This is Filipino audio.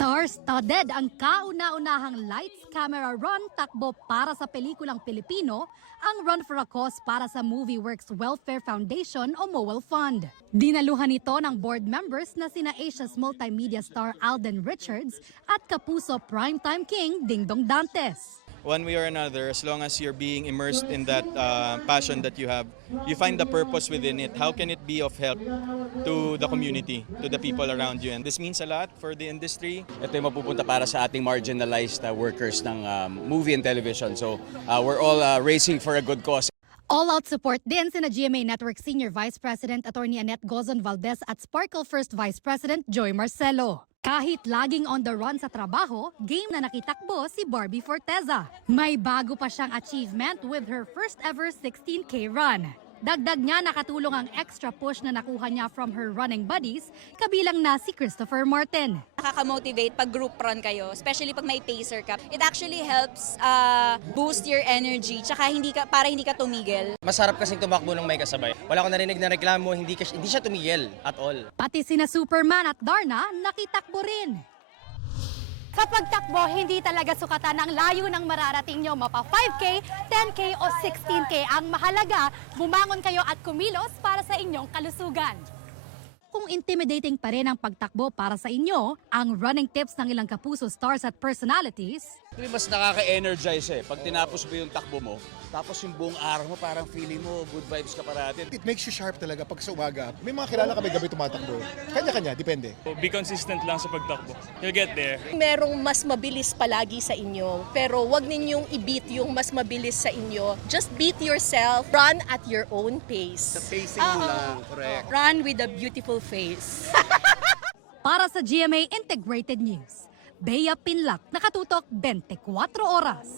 Star-studded ang kauna-unahang lights, camera, run takbo para sa pelikulang Pilipino, ang Run for a Cause para sa MovieWorks Welfare Foundation o MOWEL Fund. Dinaluhan ito ng board members na sina Asia's multimedia star Alden Richards at Kapuso primetime king Dingdong Dantes. One way or another, as long as you're being immersed in that passion that you have, you find the purpose within it. How can it be of help to the community, to the people around you? And this means a lot for the industry. Ito yung mapupunta para sa ating marginalized workers ng movie and television. So we're all racing for a good cause. All-out support din sina GMA Network Senior Vice President Attorney Annette Gozon Valdez at Sparkle First Vice President Joy Marcelo. Kahit laging on the run sa trabaho, game na nakitakbo si Barbie Forteza. May bago pa siyang achievement with her first ever 16K run. Dagdag niya nakatulong ang extra push na nakuha niya from her running buddies, kabilang na si Christopher Martin. Nakaka-motivate pag group run kayo, especially pag may pacer ka. It actually helps boost your energy, tsaka para hindi ka tumigil. Masarap kasing tumakbo ng may kasabay. Wala ko narinig na reklamo, hindi siya tumigil at all. Pati sina Superman at Darna nakitakbo rin. Kapag takbo, hindi talaga sukatan ang layo ng mararating nyo, mapa 5K, 10K o 16K. Ang mahalaga, bumangon kayo at kumilos para sa inyong kalusugan. Kung intimidating pa rin ang pagtakbo para sa inyo, ang running tips ng ilang Kapuso stars at personalities. Mas nakaka-energize Pag tinapos mo yung takbo mo, tapos yung buong araw mo parang feeling mo good vibes ka parati. It makes you sharp talaga pag sa umaga. May mga kilala kami gabi tumatakbo. Kanya-kanya, depende. Be consistent lang sa pagtakbo. You'll get there. Merong mas mabilis palagi sa inyo, pero wag ninyong i-beat yung mas mabilis sa inyo. Just beat yourself. Run at your own pace. Sa pacing mo lang, correct. Run with a beautiful face. Para sa GMA Integrated News, Bea Pinlac, nakatutok 24 oras.